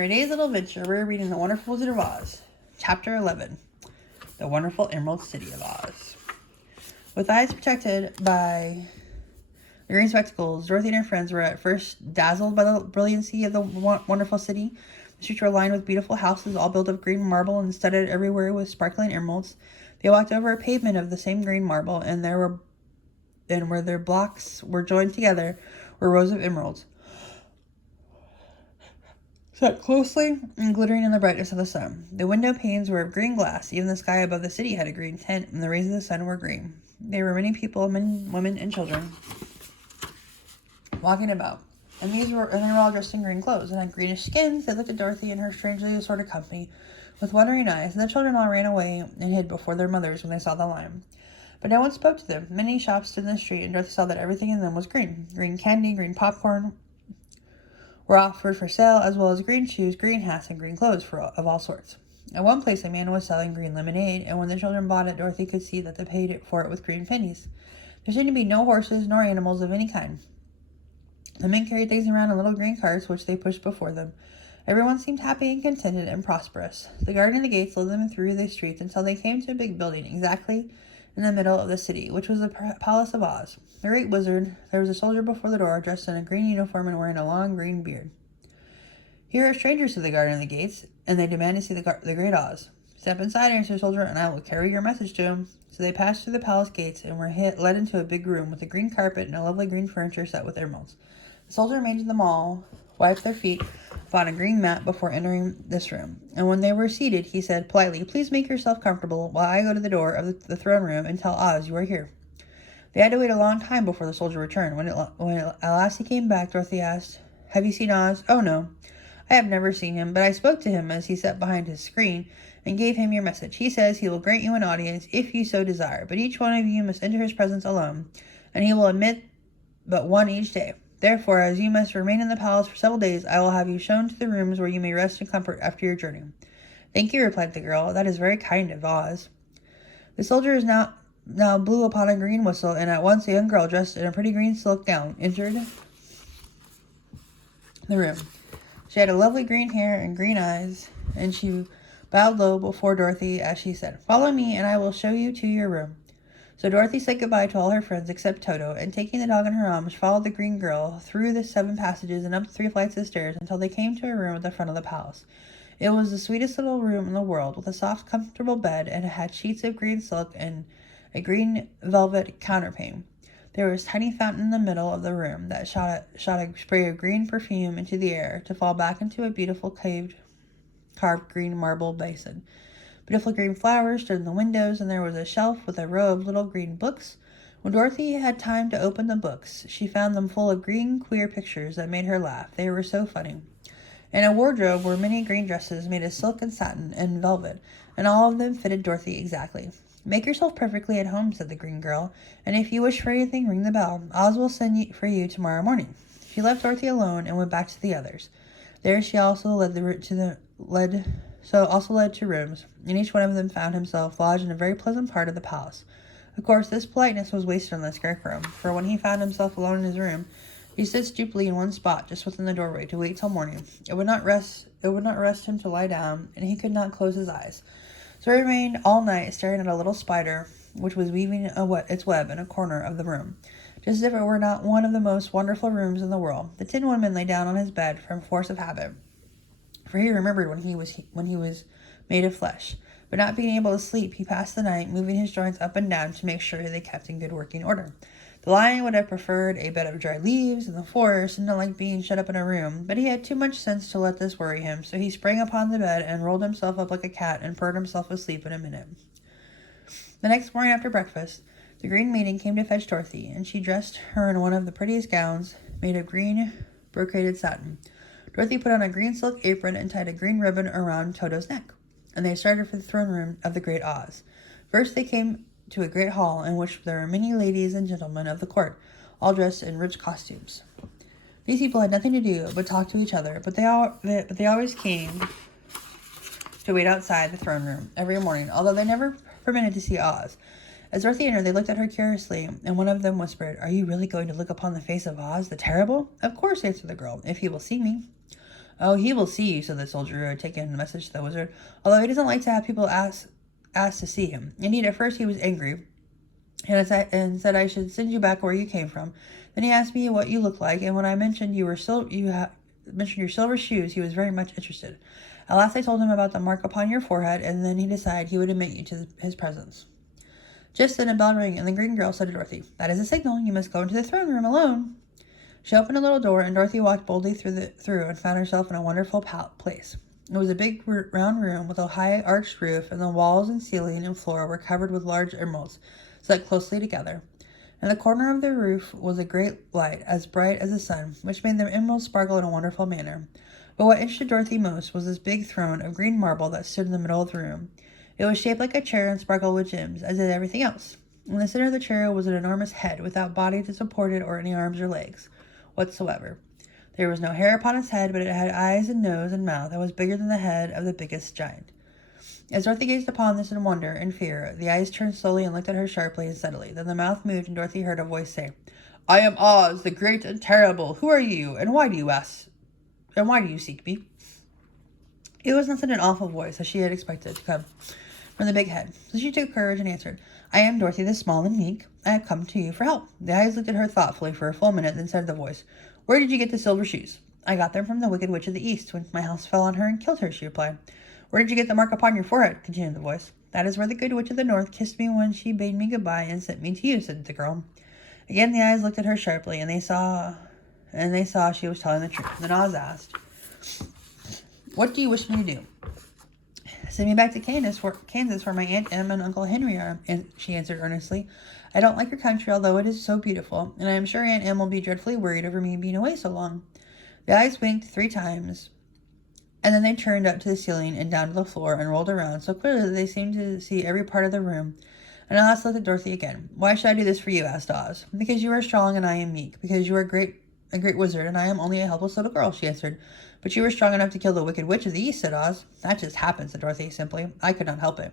For today's little adventure, we're reading The Wonderful Wizard of Oz, Chapter 11, The Wonderful Emerald City of Oz. With eyes protected by the green spectacles, Dorothy and her friends were at first dazzled by the brilliancy of the wonderful city. The streets were lined with beautiful houses, all built of green marble and studded everywhere with sparkling emeralds. They walked over a pavement of the same green marble, and where their blocks were joined together were rows of emeralds, set closely and glittering in the brightness of the sun. The window panes were of green glass. Even the sky above the city had a green tint, and the rays of the sun were green. There were many people, men, women, and children, walking about. And they were all dressed in green clothes and had greenish skins. They looked at Dorothy and her strangely assorted company with wondering eyes, and the children all ran away and hid before their mothers when they saw the line. But no one spoke to them. Many shops stood in the street, and Dorothy saw that everything in them was green. Green candy, green popcorn were offered for sale, as well as green shoes, green hats, and green clothes of all sorts. At one place, a man was selling green lemonade, and when the children bought it, Dorothy could see that they paid for it with green pennies. There seemed to be no horses nor animals of any kind. The men carried things around in little green carts, which they pushed before them. Everyone seemed happy and contented and prosperous. The guard in the gates led them through the streets until they came to a big building exactly in the middle of the city, which was the Palace of Oz. The great wizard, there was a soldier before the door, dressed in a green uniform and wearing a long green beard. "Here are strangers," to the guard in the gates, and they demand to see the great Oz. "Step inside," answered the soldier, "and I will carry your message to him." So they passed through the palace gates and were led into a big room with a green carpet and a lovely green furniture set with emeralds. The soldier made them all wipe their feet upon a green mat before entering this room, and when they were seated, he said politely, "Please make yourself comfortable while I go to the door of the throne room and tell Oz you are here." They had to wait a long time before the soldier returned. When at last he came back, Dorothy asked, "Have you seen Oz?" "Oh, no, I have never seen him, but I spoke to him as he sat behind his screen and gave him your message. He says he will grant you an audience if you so desire, but each one of you must enter his presence alone, and he will admit but one each day. Therefore, as you must remain in the palace for several days, I will have you shown to the rooms where you may rest in comfort after your journey." "Thank you," replied the girl. "That is very kind of Oz." The soldiers now blew upon a green whistle, and at once a young girl dressed in a pretty green silk gown entered the room. She had a lovely green hair and green eyes, and she bowed low before Dorothy as she said, "Follow me, and I will show you to your room." So Dorothy said goodbye to all her friends except Toto, and taking the dog in her arms, followed the green girl through the 7 passages and up 3 flights of stairs until they came to a room at the front of the palace. It was the sweetest little room in the world, with a soft, comfortable bed, and it had sheets of green silk and a green velvet counterpane. There was a tiny fountain in the middle of the room that shot a spray of green perfume into the air to fall back into a beautiful carved green marble basin. Beautiful green flowers stood in the windows, and there was a shelf with a row of little green books. When Dorothy had time to open the books, she found them full of green, queer pictures that made her laugh. They were so funny. In a wardrobe were many green dresses made of silk and satin and velvet, and all of them fitted Dorothy exactly. "Make yourself perfectly at home," said the green girl, "and if you wish for anything, ring the bell. Oz will send for you tomorrow morning." She left Dorothy alone and went back to the others. There she also led to rooms, and each one of them found himself lodged in a very pleasant part of the palace. Of course, this politeness was wasted on the Scarecrow, for when he found himself alone in his room, he stood stupidly in one spot just within the doorway to wait till morning. It would not rest him to lie down, and he could not close his eyes. So he remained all night staring at a little spider which was weaving its web in a corner of the room, just as if it were not one of the most wonderful rooms in the world. The Tin Woodman lay down on his bed from force of habit, for he remembered when he was made of flesh. But not being able to sleep, he passed the night moving his joints up and down to make sure they kept in good working order. The Lion would have preferred a bed of dry leaves in the forest and not like being shut up in a room, but he had too much sense to let this worry him, so he sprang upon the bed and rolled himself up like a cat and purred himself asleep in a minute. The next morning after breakfast, the Green Maiden came to fetch Dorothy, and she dressed her in one of the prettiest gowns made of green brocaded satin. Dorothy put on a green silk apron and tied a green ribbon around Toto's neck, and they started for the throne room of the great Oz. First they came to a great hall in which there were many ladies and gentlemen of the court, all dressed in rich costumes. These people had nothing to do but talk to each other, but they always came to wait outside the throne room every morning, although they never permitted to see Oz. As Dorothy entered, they looked at her curiously, and one of them whispered, "Are you really going to look upon the face of Oz the Terrible?" "Of course," answered the girl, "if he will see me." Oh, he will see you, said the soldier who had taken the message to the wizard, although he doesn't like to have people ask to see him. Indeed, at first he was angry and said I should send you back where you came from. Then he asked me what you looked like, and when I mentioned mentioned your silver shoes, he was very much interested. At last I told him about the mark upon your forehead, and then he decided he would admit you to his presence. Just then a bell rang, and the green girl said to Dorothy, "That is a signal. You must go into the throne room alone." She opened a little door, and Dorothy walked boldly through and found herself in a wonderful place. It was a big round room with a high arched roof, and the walls and ceiling and floor were covered with large emeralds, set closely together. In the corner of the roof was a great light, as bright as the sun, which made the emeralds sparkle in a wonderful manner. But what interested Dorothy most was this big throne of green marble that stood in the middle of the room. It was shaped like a chair and sparkled with gems, as did everything else. In the center of the chair was an enormous head, without body to support it or any arms or legs whatsoever. There was no hair upon its head, but it had eyes and nose and mouth, and was bigger than the head of the biggest giant. As Dorothy gazed upon this in wonder and fear, the eyes turned slowly and looked at her sharply and steadily. Then the mouth moved, and Dorothy heard a voice say, "I am Oz, the great and terrible. Who are you, and why do you seek me?" It was not such an awful voice as she had expected to come from the big head, so she took courage and answered, "I am Dorothy the small and meek. I have come to you for help." The eyes looked at her thoughtfully for a full minute, then said to the voice, "Where did you get the silver shoes?" "I got them from the Wicked Witch of the East, when my house fell on her and killed her," she replied. "Where did you get the mark upon your forehead?" continued the voice. "That is where the Good Witch of the North kissed me when she bade me goodbye and sent me to you," said the girl. Again the eyes looked at her sharply, and they saw she was telling the truth. Then Oz asked, "What do you wish me to do?" "Send me back to Kansas, where my Aunt Em and Uncle Henry are," and she answered earnestly. "I don't like your country, although it is so beautiful, and I am sure Aunt Em will be dreadfully worried over me being away so long." The eyes winked 3 times, and then they turned up to the ceiling and down to the floor and rolled around so clearly that they seemed to see every part of the room. And at last looked at Dorothy again. "Why should I do this for you?" asked Oz. "Because you are strong and I am meek. Because you are a great wizard and I am only a helpless little girl," she answered. "But you were strong enough to kill the Wicked Witch of the East," said Oz. "That just happened," said Dorothy simply. "I could not help it."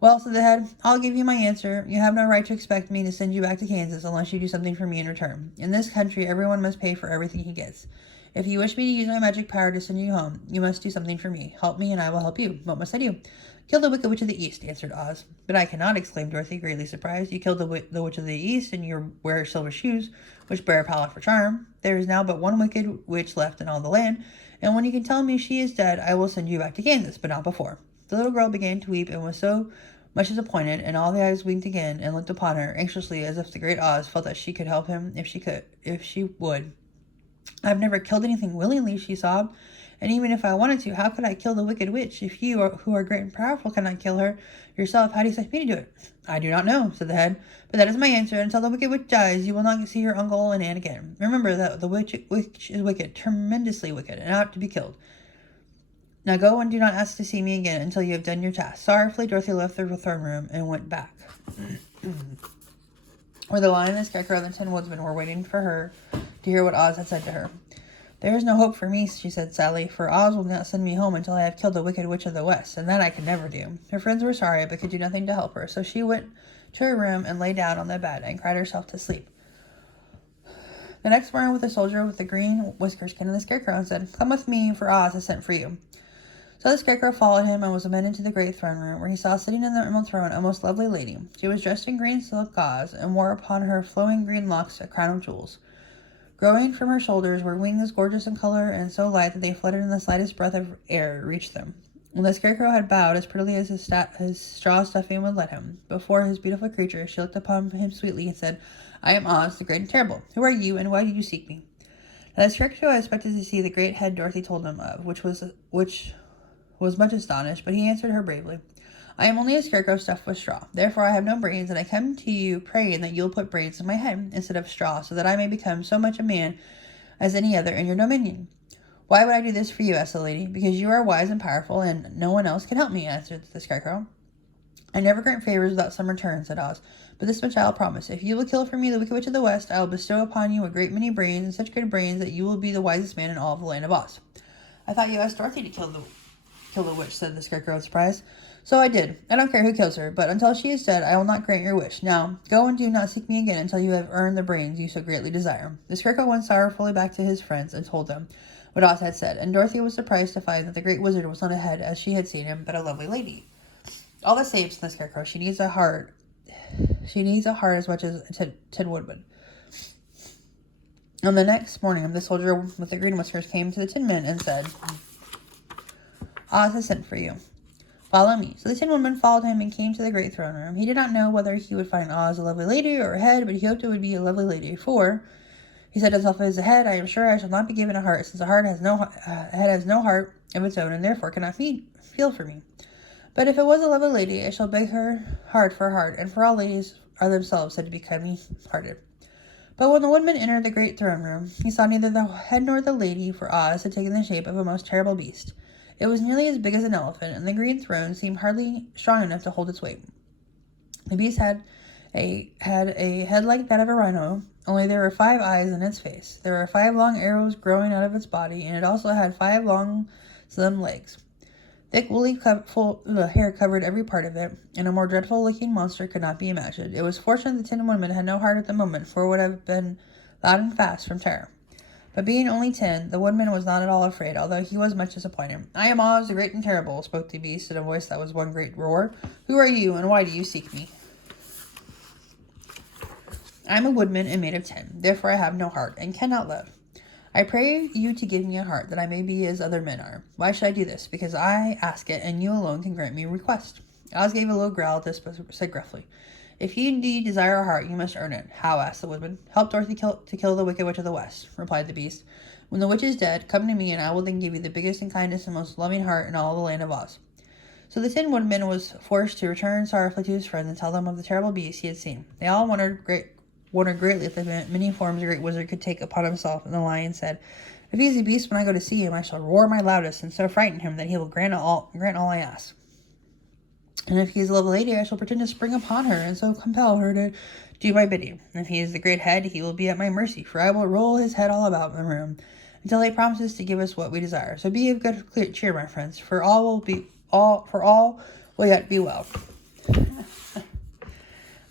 "Well," said the head, "I'll give you my answer. You have no right to expect me to send you back to Kansas unless you do something for me in return. In this country, everyone must pay for everything he gets. If you wish me to use my magic power to send you home, you must do something for me. Help me, and I will help you. What must I do?" "Kill the Wicked Witch of the East," answered Oz. "But I cannot," exclaimed Dorothy, greatly surprised. "You killed the Witch of the East, and you wear silver shoes, which bear a power for charm. There is now but one wicked witch left in all the land, and when you can tell me she is dead, I will send you back to Kansas, but not before." The little girl began to weep and was so much disappointed, and all the eyes winked again and looked upon her anxiously, as if the great Oz felt that she could help him if she would. "I've never killed anything willingly," she sobbed. "And even if I wanted to, how could I kill the Wicked Witch? If you, who are great and powerful, cannot kill her yourself, how do you expect me to do it?" "I do not know," said the head, "but that is my answer. Until the Wicked Witch dies, you will not see your uncle and aunt again. Remember that the witch is wicked, tremendously wicked, and ought to be killed. Now go and do not ask to see me again until you have done your task." Sorrowfully, Dorothy left the throne room and went back, where the Lion, the Scarecrow, and the Tin Woodsman were waiting for her to hear what Oz had said to her. "There is no hope for me," she said sadly, "for Oz will not send me home until I have killed the Wicked Witch of the West, and that I can never do." Her friends were sorry, but could do nothing to help her, so she went to her room and lay down on the bed and cried herself to sleep. The next morning, with the soldier with the green whiskers came to the Scarecrow and said, "Come with me, for Oz has sent for you." So the Scarecrow followed him and was led into the great throne room, where he saw sitting in the emerald throne a most lovely lady. She was dressed in green silk gauze, and wore upon her flowing green locks a crown of jewels. Growing from her shoulders were wings gorgeous in color and so light that they fluttered in the slightest breath of air reached them. When the Scarecrow had bowed as prettily as his straw stuffing would let him, before his beautiful creature, she looked upon him sweetly and said, "I am Oz, the great and terrible. Who are you, and why do you seek me?" Now the Scarecrow expected to see the great head Dorothy told him of, which was much astonished, but he answered her bravely, "I am only a scarecrow stuffed with straw. Therefore I have no brains, and I come to you praying that you will put brains in my head instead of straw, so that I may become so much a man as any other in your dominion." "Why would I do this for you?" asked the lady. "Because you are wise and powerful, and no one else can help me," answered the Scarecrow. "I never grant favors without some return," said Oz. "But this much I will promise. If you will kill for me the Wicked Witch of the West, I will bestow upon you a great many brains, and such good brains that you will be the wisest man in all of the land of Oz." "I thought you asked Dorothy to kill the witch," said the Scarecrow in surprise. "So I did. I don't care who kills her, but until she is dead, I will not grant your wish. Now, go and do not seek me again until you have earned the brains you so greatly desire." The Scarecrow went sorrowfully back to his friends and told them what Oz had said, and Dorothy was surprised to find that the Great Wizard was not a head as she had seen him, but a lovely lady. All the same, said the Scarecrow, she needs a heart. She needs a heart as much as a tin woodman. On the next morning, the soldier with the green whiskers came to the Tin Man and said, Oz has sent for you. Follow me. So the Tin Woodman followed him and came to the great throne room. He did not know whether he would find Oz a lovely lady or a head, but he hoped it would be a lovely lady, for he said to himself, as a head, I am sure I shall not be given a heart, since a head has no heart of its own, and therefore cannot feel for me. But if it was a lovely lady, I shall beg her heart for a heart, and for all ladies are themselves said to be kindly hearted. But when the woodman entered the great throne room, he saw neither the head nor the lady, for Oz had taken the shape of a most terrible beast. It was nearly as big as an elephant, and the green throne seemed hardly strong enough to hold its weight. The beast had a head like that of a rhino, only there were 5 eyes in its face. There were 5 long arrows growing out of its body, and it also had 5 long, slim legs. Thick, woolly hair covered every part of it, and a more dreadful-looking monster could not be imagined. It was fortunate the Tin Woodman had no heart at the moment, for it would have been loud and fast from terror. But being only 10, the woodman was not at all afraid, although he was much disappointed. I am Oz, the great and terrible, spoke the beast in a voice that was one great roar. Who are you, and why do you seek me? I am a woodman and made of tin, therefore I have no heart, and cannot live. I pray you to give me a heart, that I may be as other men are. Why should I do this? Because I ask it, and you alone can grant me a request. Oz gave a low growl at this, but said gruffly, If you indeed desire a heart, you must earn it. How? Asked the woodman. Help Dorothy to kill the Wicked Witch of the West, replied the beast. When the witch is dead, come to me, and I will then give you the biggest and kindest and most loving heart in all the land of Oz. So the Tin Woodman was forced to return sorrowfully to his friends and tell them of the terrible beast he had seen. They all wondered greatly at the many forms the great wizard could take upon himself, and the lion said, If he is a beast when I go to see him, I shall roar my loudest, and so frighten him that he will grant all I ask. And if he is a lovely lady, I shall pretend to spring upon her, and so compel her to do my bidding. And if he is the great head, he will be at my mercy, for I will roll his head all about the room, until he promises to give us what we desire. So be of good cheer, my friends, for all will yet be well.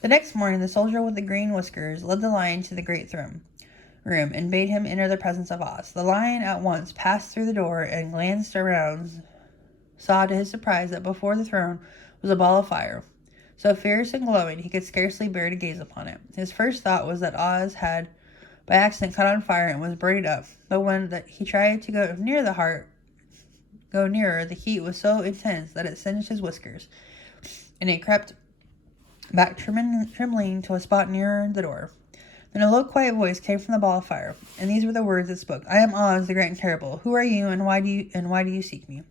The next morning, the soldier with the green whiskers led the lion to the great throne room and bade him enter the presence of Oz. The lion at once passed through the door and glanced around, saw to his surprise that before the throne was a ball of fire, so fierce and glowing he could scarcely bear to gaze upon it. His first thought was that Oz had by accident caught on fire and was burning up, but when he tried to go nearer, the heat was so intense that it singed his whiskers, and it crept back trembling to a spot nearer the door. Then a low, quiet voice came from the ball of fire, and these were the words it spoke. I am Oz, the great and terrible. Who are you, and why do you seek me?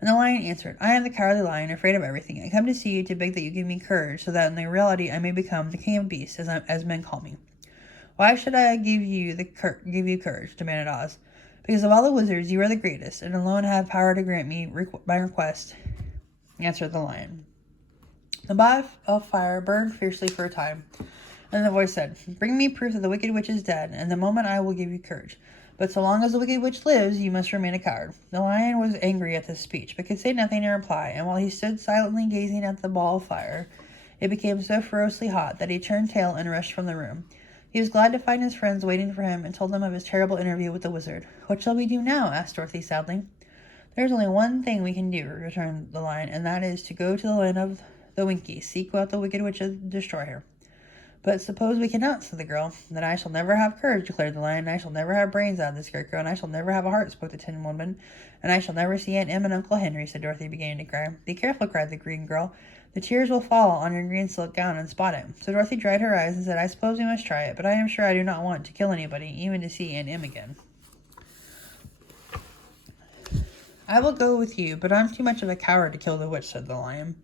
And the lion answered, I am the cowardly lion, afraid of everything. I come to see you to beg that you give me courage, so that in the reality I may become the king of beasts, as men call me. Why should I give you courage? Demanded Oz. Because of all the wizards, you are the greatest, and alone have power to grant me my request, answered the lion. The ball of fire burned fiercely for a time, and the voice said, Bring me proof that the wicked witch is dead, and the moment I will give you courage. But so long as the wicked witch lives, you must remain a coward. The lion was angry at this speech, but could say nothing in reply, and while he stood silently gazing at the ball of fire, it became so ferociously hot that he turned tail and rushed from the room. He was glad to find his friends waiting for him and told them of his terrible interview with the wizard. What shall we do now? Asked Dorothy sadly. There is only one thing we can do, returned the lion, and that is to go to the land of the Winkies, seek out the wicked witch and destroy her. But suppose we cannot, said the girl. Then I shall never have courage, declared the lion, and I shall never have brains out of the Scarecrow, and I shall never have a heart, spoke the Tin Woodman, and I shall never see Aunt Em and Uncle Henry, said Dorothy, beginning to cry. Be careful, cried the green girl. The tears will fall on your green silk gown and spot it. So Dorothy dried her eyes and said, I suppose we must try it, but I am sure I do not want to kill anybody, even to see Aunt Em again. I will go with you, but I'm too much of a coward to kill the witch, said the lion.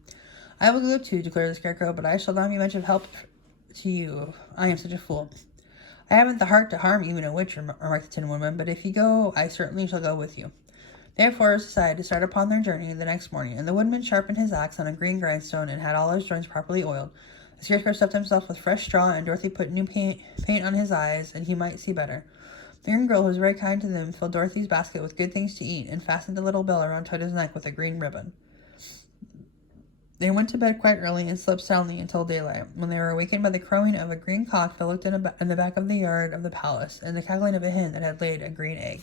I will go too, declared the Scarecrow, but I shall not be much of help to you. I am such a fool. I haven't the heart to harm even a witch, remarked the Tin Woodman, but if you go, I certainly shall go with you. Therefore, it was decided to start upon their journey the next morning, and the woodman sharpened his axe on a green grindstone and had all his joints properly oiled. The Scarecrow stuffed himself with fresh straw, and Dorothy put new paint on his eyes, and he might see better. The green girl, who was very kind to them, filled Dorothy's basket with good things to eat, and fastened the little bell around Toto's neck with a green ribbon. They went to bed quite early and slept soundly until daylight, when they were awakened by the crowing of a green cock that looked in the back of the yard of the palace, and the cackling of a hen that had laid a green egg.